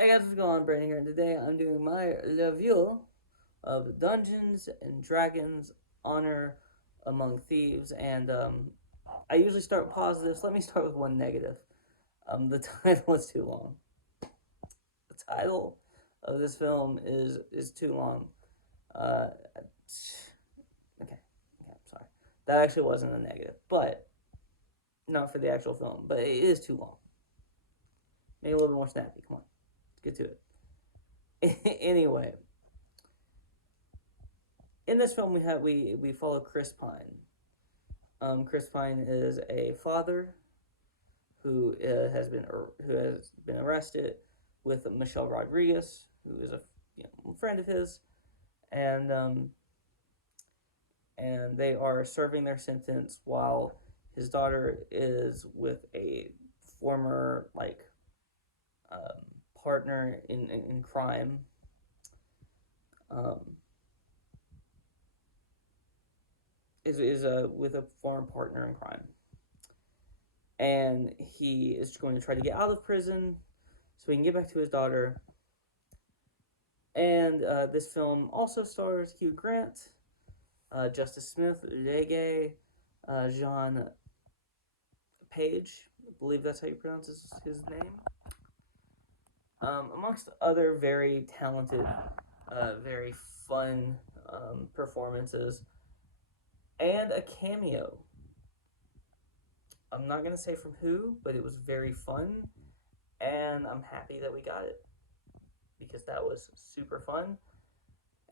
Hey guys, what's going on? Brandon here, and today I'm doing my review of Dungeons and Dragons Honor Among Thieves. And I usually start with positives. Let me start with one negative. The title is too long. The title of this film is too long. Uh, okay, I'm sorry. That actually wasn't a negative, but not for the actual film. But it is too long. Maybe a little bit more snappy. Come on, let's get to it. Anyway, in this film we follow Chris Pine. Chris Pine is a father who has been arrested with Michelle Rodriguez, who is a friend of his, and and they are serving their sentence while his daughter is with a former um, partner in crime. Um, is with a former partner in crime, and he is going to try to get out of prison so he can get back to his daughter. And this film also stars Hugh Grant, Justice Smith, Regé-Jean Page. I believe that's how you pronounce his name. Amongst other very talented, very fun performances, and a cameo. I'm not going to say from who, but it was very fun, and I'm happy that we got it because that was super fun.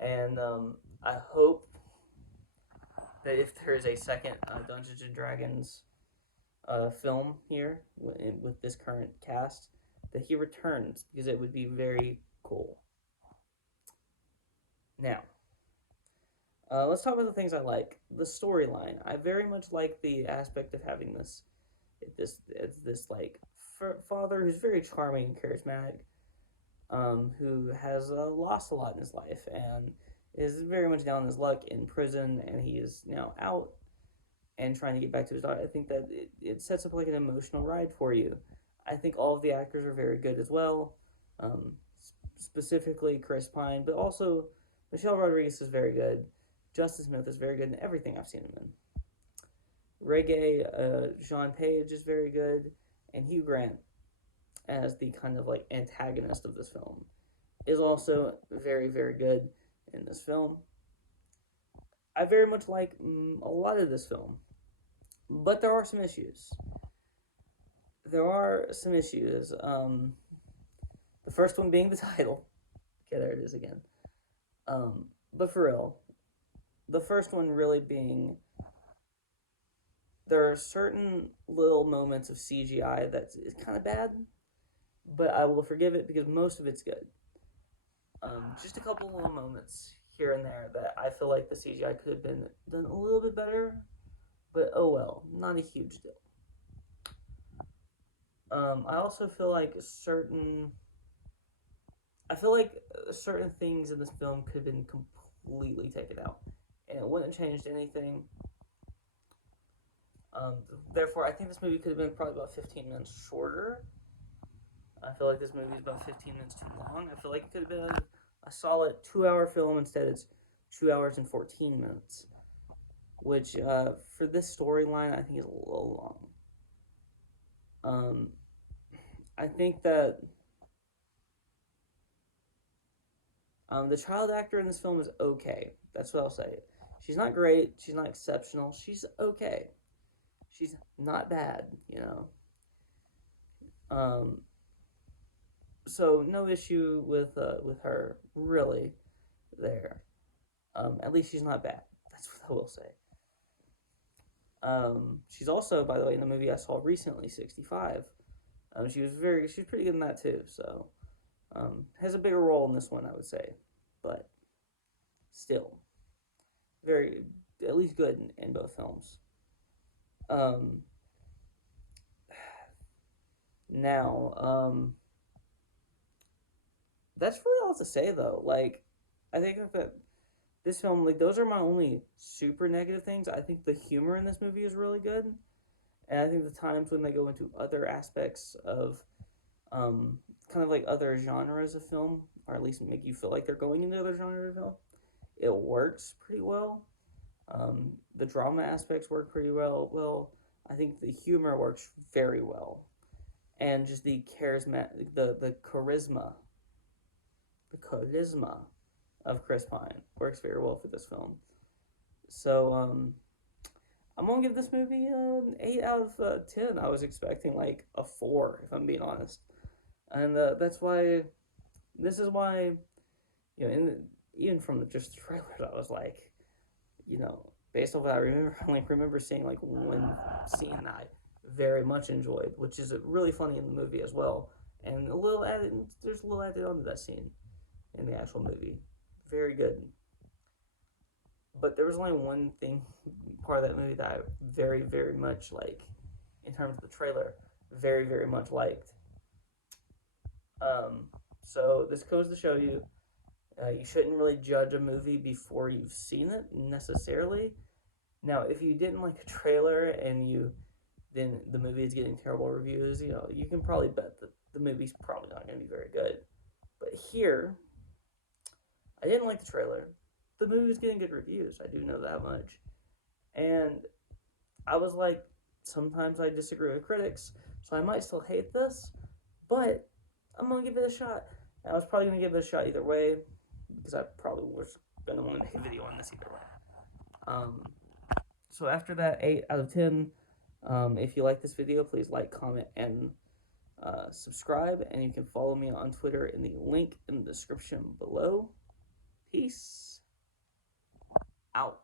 And I hope that if there is a second Dungeons and Dragons film here with this current cast, that he returns because it would be very cool. Now, let's talk about the things I like. The storyline. I very much like the aspect of having this like father who's very charming and charismatic, who has lost a lot in his life and is very much down on his luck in prison, and he is now out and trying to get back to his daughter. I think that it sets up like an emotional ride for you. I think all of the actors are very good as well, um, specifically Chris Pine, but also Michelle Rodriguez is very good. Justice Smith is very good in everything I've seen him in. Regé-Jean Page is very good, and Hugh Grant as the kind of like antagonist of this film is also very, very good in this film. I very much like a lot of this film, but there are some issues. There are some issues. The first one being the title. Okay, there it is again. But for real, the first one really being there are certain little moments of CGI that is kind of bad, but I will forgive it because most of it's good. Just a couple little moments here and there that I feel like the CGI could have been done a little bit better, but oh well, not a huge deal. I also feel like I feel like certain things in this film could have been completely taken out, and it wouldn't have changed anything. Um, Therefore, I think this movie could have been probably about 15 minutes shorter. I feel like this movie is about 15 minutes too long. I feel like it could have been a solid 2 hour film. Instead, it's 2 hours and 14 minutes, which for this storyline, I think is a little long. I think that the child actor in this film is okay. That's what I'll say. She's not great. She's not exceptional. She's okay. She's not bad, you know. Um, so no issue with her really there. At least she's not bad. That's what I will say. She's also, by the way, in the movie I saw recently, 65. She was pretty good in that too. So has a bigger role in this one, I would say, but still very at least good in both films. Um, Now, that's really all to say though. Like, I think that this film, like, those are my only super negative things. I think the humor in this movie is really good, and I think the times when they go into other aspects of kind of like other genres of film, or at least make you feel like they're going into other genres of film. It works pretty well. The drama aspects work pretty well. I think the humor works very well, and just the charisma of Chris Pine works very well for this film. So I'm gonna give this movie an 8 out of 10. I was expecting like a 4, if I'm being honest, and that's why. This is why, even from just the trailers, I was like, based on what I remember, I remember seeing like one scene that I very much enjoyed, which is really funny in the movie as well, and there's a little added onto that scene in the actual movie, very good. But there was only one thing, part of that movie that I very very much like, in terms of the trailer, very very much liked. Um, so this goes to show you, you shouldn't really judge a movie before you've seen it necessarily. Now, if you didn't like a trailer and then the movie is getting terrible reviews, you can probably bet that the movie's probably not going to be very good. But here, I didn't like the trailer. The movie was getting good reviews. I do know that much. And I was like, sometimes I disagree with critics, so I might still hate this, but I'm going to give it a shot. And I was probably going to give it a shot either way, because I probably was going to want to make a video on this either way. So after that 8 out of 10, if you like this video, please like, comment, and subscribe. And you can follow me on Twitter in the link in the description below. Peace out.